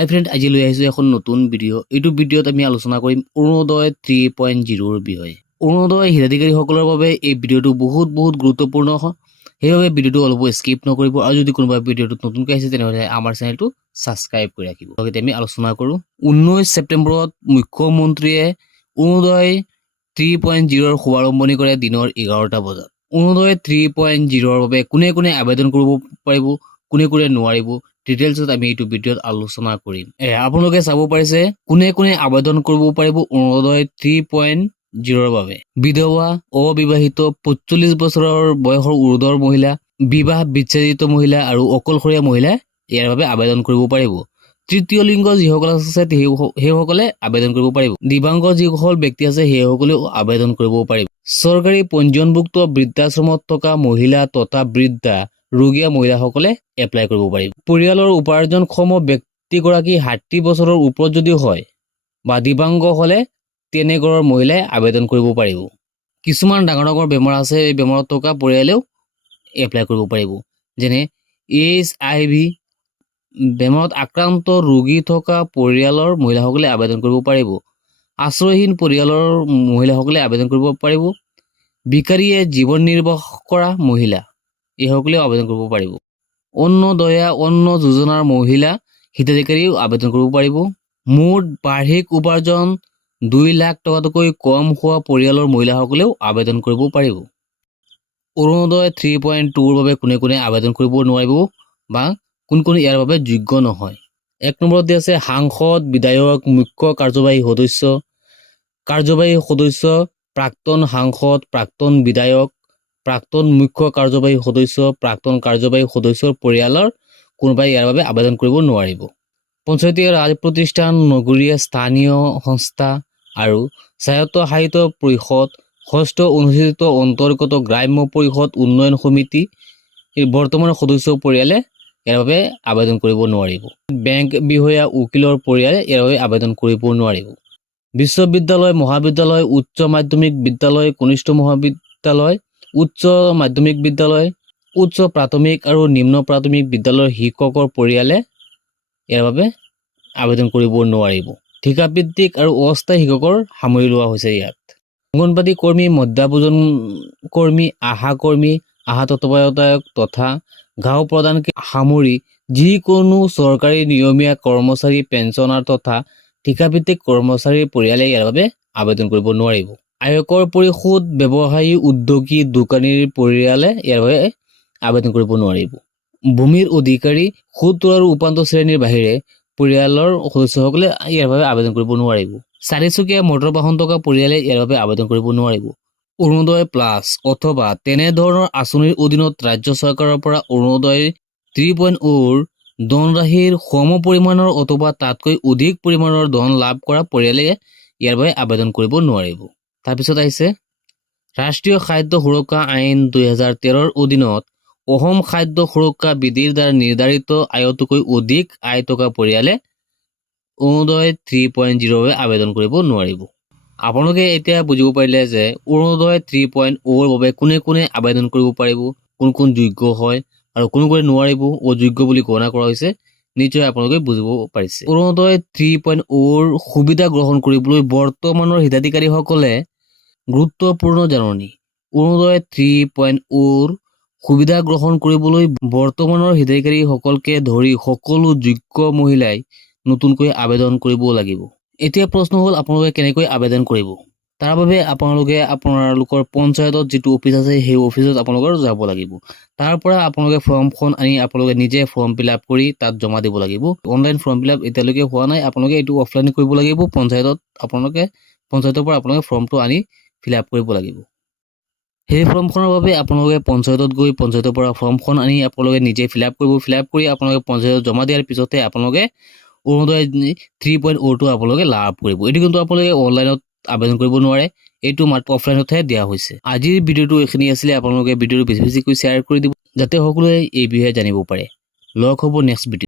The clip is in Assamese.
হাই ফ্ৰেণ্ড, আজি লৈ আহিছোঁ এখন নতুন ভিডিঅ'। এইটো ভিডিঅ'ত আমি আলোচনা কৰিম অৰুণোদয় 3.0ৰ বিষয়ে। অৰুণোদয় হিতাধিকাৰীসকলৰ বাবে এই ভিডিঅ'টো বহুত গুৰুত্বপূৰ্ণ হয়। সেইবাবে ভিডিঅ'টো অলপ স্কিপ নকৰিব আৰু যদি কোনোবা ভিডিঅ'টোত নতুনকৈ আহিছে তেনেহ'লে আমাৰ চেনেলটো ছাবস্ক্ৰাইব কৰি ৰাখিব। লগতে আমি আলোচনা কৰোঁ 19 ছেপ্টেম্বৰত মুখ্যমন্ত্ৰীয়ে অৰুণোদয় 3.0ৰ শুভাৰম্ভণি কৰে দিনৰ 11টা বজাত। অৰুণোদয় 3.0ৰ বাবে কোনে আবেদন কৰিব পাৰিব, কোনে নোৱাৰিব, ডিটেইলছত আমি এইটো ভিডিঅ'ত আলোচনা কৰিম। আপোনালোকে চাব পাৰিছে কোনে আবেদন কৰিব পাৰিব অৰুণোদয় 3.0ৰ বাবে। বিধৱা, অবিবাহিত, 45 বছৰৰ বয়সৰ ঊৰ্ধ্বৰ মহিলা, বিবাহ বিচ্ছেদিত মহিলা আৰু অকলশৰীয়া মহিলা ইয়াৰ বাবে আবেদন কৰিব পাৰিব। তৃতীয় লিংগ যিসকল আছে সেইসকলে আবেদন কৰিব পাৰিব। দিব্যাংগ যিসকল ব্যক্তি আছে সেইসকলেও আবেদন কৰিব পাৰিব। চৰকাৰী পঞ্জীয়নভুক্ত বৃদ্ধাশ্ৰমত থকা মহিলা তথা বৃদ্ধা ৰোগীয়া মহিলাসকলে এপ্লাই কৰিব পাৰিব। পৰিয়ালৰ উপাৰ্জনক্ষম ব্যক্তিগৰাকী 60 বছৰৰ ওপৰত যদি হয় বা দিব্যাংগ হ'লে তেনেঘৰৰ মহিলাই আবেদন কৰিব পাৰিব। কিছুমান ডাঙৰ বেমাৰ আছে, এই বেমাৰত থকা পৰিয়ালেও এপ্লাই কৰিব পাৰিব। যেনে HIV বেমাৰত আক্ৰান্ত ৰোগী থকা পৰিয়ালৰ মহিলাসকলে আবেদন কৰিব পাৰিব। আশ্ৰয়হীন পৰিয়ালৰ মহিলাসকলে আবেদন কৰিব পাৰিব। ভিকাৰীয়ে জীৱন নিৰ্বাহ কৰা মহিলা এইসকলেও আবেদন কৰিব পাৰিব। অন্নদয়া অন্ন যোজনাৰ মহিলা হিতাধিকাৰীও আবেদন কৰিব পাৰিব। মুঠ বাৰ্ষিক উপাৰ্জন 2 লাখ টকাতকৈ কম হোৱা পৰিয়ালৰ মহিলাসকলেও আবেদন কৰিব পাৰিব। অৰুণোদয় 3.2ৰ বাবে কোনে আবেদন কৰিব নোৱাৰিব বা কোন ইয়াৰ বাবে যোগ্য নহয়। 1 নম্বৰত দিয়া আছে সাংসদ, বিধায়ক, মুখ্য কাৰ্যবাহী সদস্য, প্ৰাক্তন সাংসদ, প্ৰাক্তন বিধায়ক, প্ৰাক্তন মুখ্য কাৰ্যবাহী সদস্য, প্ৰাক্তন কাৰ্যবাহী সদস্যৰ পৰিয়ালৰ কোনোবাই ইয়াৰ বাবে আবেদন কৰিব নোৱাৰিব। পঞ্চায়তী ৰাজ প্ৰতিষ্ঠান, নগৰীয়া স্থানীয় সংস্থা আৰু স্বায়ত্তশাসিত পৰিষদ, ষষ্ঠ অনুসূচিত অন্তৰ্গত গ্ৰাম্য পৰিষদ উন্নয়ন সমিতি বৰ্তমানৰ সদস্য পৰিয়ালে ইয়াৰ বাবে আবেদন কৰিব নোৱাৰিব। বেংক বিষয়া, উকিলৰ পৰিয়ালে ইয়াৰ বাবে আবেদন কৰিব নোৱাৰিব। বিশ্ববিদ্যালয়, মহাবিদ্যালয়, উচ্চ মাধ্যমিক বিদ্যালয়, কনিষ্ঠ মহাবিদ্যালয়, উচ্চ মাধ্যমিক বিদ্যালয়, উচ্চ প্ৰাথমিক আৰু নিম্ন প্ৰাথমিক বিদ্যালয়ৰ শিক্ষকৰ পৰিয়ালে ইয়াৰ বাবে আবেদন কৰিব নোৱাৰিব। ঠিকাভিত্তিক আৰু অস্থায়ী শিক্ষকৰ সামৰি লোৱা হৈছে ইয়াত। অংগনবাদী কৰ্মী, মধ্যাহ্ন কৰ্মী, আশা কৰ্মী, আশা তত্ত্বাৱধায়ক তথা গাঁও প্ৰধানকে সামৰি যিকোনো চৰকাৰী নিয়মীয়া কৰ্মচাৰী, পেঞ্চনাৰ তথা ঠিকাভিত্তিক কৰ্মচাৰীৰ পৰিয়ালে ইয়াৰ বাবে আবেদন কৰিব নোৱাৰিব। আয়কৰ পৰিশোধ, ব্যৱসায়ী, উদ্যোগী, দোকানীৰ পৰিয়ালে ইয়াৰ বাবে আবেদন কৰিব নোৱাৰিব। ভূমিৰ অধিকাৰী, ক্ষুদ্ৰ আৰু উপান্ত শ্ৰেণীৰ বাহিৰে পৰিয়ালৰ সদস্যসকলে ইয়াৰ বাবে আবেদন কৰিব নোৱাৰিব। 4 চকীয়া মটৰ বাহন থকা পৰিয়ালে ইয়াৰ বাবে আবেদন কৰিব নোৱাৰিব। অৰুণোদয় প্লাছ অথবা তেনে ধৰণৰ আঁচনিৰ অধীনত ৰাজ্য চৰকাৰৰ পৰা অৰুণোদয় 3.0ৰ ধনৰাশিৰ সম পৰিমাণৰ অথবা তাতকৈ অধিক পৰিমাণৰ ধন লাভ কৰা পৰিয়ালে ইয়াৰ বাবে আবেদন কৰিব নোৱাৰিব। তাৰপিছত আহিছে ৰাষ্ট্ৰীয় খাদ্য সুৰক্ষা আইন 2013ৰ অধীনত অসম খাদ্য সুৰক্ষা বিধিৰ দ্বাৰা নিৰ্ধাৰিত আয়তকৈ অধিক আয় থকা পৰিয়ালে অৰুণোদয় 3.0ৰ বাবে আবেদন কৰিব নোৱাৰিব। আপোনালোকে এতিয়া বুজিব পাৰিলে যে অৰুণোদয় 3.0ৰ বাবে কোনে আবেদন কৰিব পাৰিব, কোন যোগ্য হয় আৰু কোন নোৱাৰিব, অযোগ্য বুলি গণনা কৰা হৈছে। নিশ্চয় আপোনালোকে বুজিব পাৰিছে। অৰুণোদয় 3.0ৰ সুবিধা গ্ৰহণ কৰিবলৈ বৰ্তমানৰ হিতাধিকাৰীসকলে গুৰুত্বপূৰ্ণ জাননী। অৰুণোদয় 3.0ৰ সুবিধা গ্ৰহণ কৰিবলৈ বৰ্তমানৰ হিতাধিকাৰীসকলকে ধৰি সকলো যোগ্য মহিলাই নতুনকৈ আবেদন কৰিব লাগিব। এতিয়া প্ৰশ্ন হ'ল আপোনালোকে কেনেকৈ আবেদন কৰিব। তাৰ বাবে আপোনালোকে আপোনালোকৰ পঞ্চায়তত যিটো অফিচ আছে সেই অফিচত আপোনালোকৰ যাব লাগিব। তাৰ পৰা আপোনালোকে ফৰ্মখন আনি আপোনালোকে নিজে ফৰ্ম ফিল-আপ কৰি তাত জমা দিব লাগিব। অনলাইন ফৰ্ম ফিল-আপ এতিয়ালৈকে হোৱা নাই, আপোনালোকে এইটো অফলাইন কৰিব লাগিব। পঞ্চায়তত পঞ্চায়তৰ পৰা আপোনালোকে ফৰ্মটো আনি ফিল-আপ কৰিব লাগিব। সেই ফৰ্মখনৰ বাবে আপোনালোকে পঞ্চায়তত গৈ পঞ্চায়তৰ পৰা ফৰ্মখন আনি আপোনালোকে নিজে ফিল-আপ কৰিব। ফিল-আপ কৰি আপোনালোকে পঞ্চায়তত জমা দিয়াৰ পিছতে আপোনালোকে অৰুণোদয় 3.0টো আপোনালোকে লাভ কৰিব। এইটো কিন্তু আপোনালোকে অনলাইনত আবেদন কৰিব নোৱাৰে, এইটো মাত্ৰ অফলাইনতহে দিয়া হৈছে। আজিৰ ভিডিঅ'টো এইখিনি আছিলে। আপোনালোকে ভিডিঅ'টো বেছিকৈ শ্বেয়াৰ কৰি দিব যাতে সকলোৱে এই বিষয়ে জানিব পাৰে। লগ হ'ব নেক্সট ভিডিঅ'।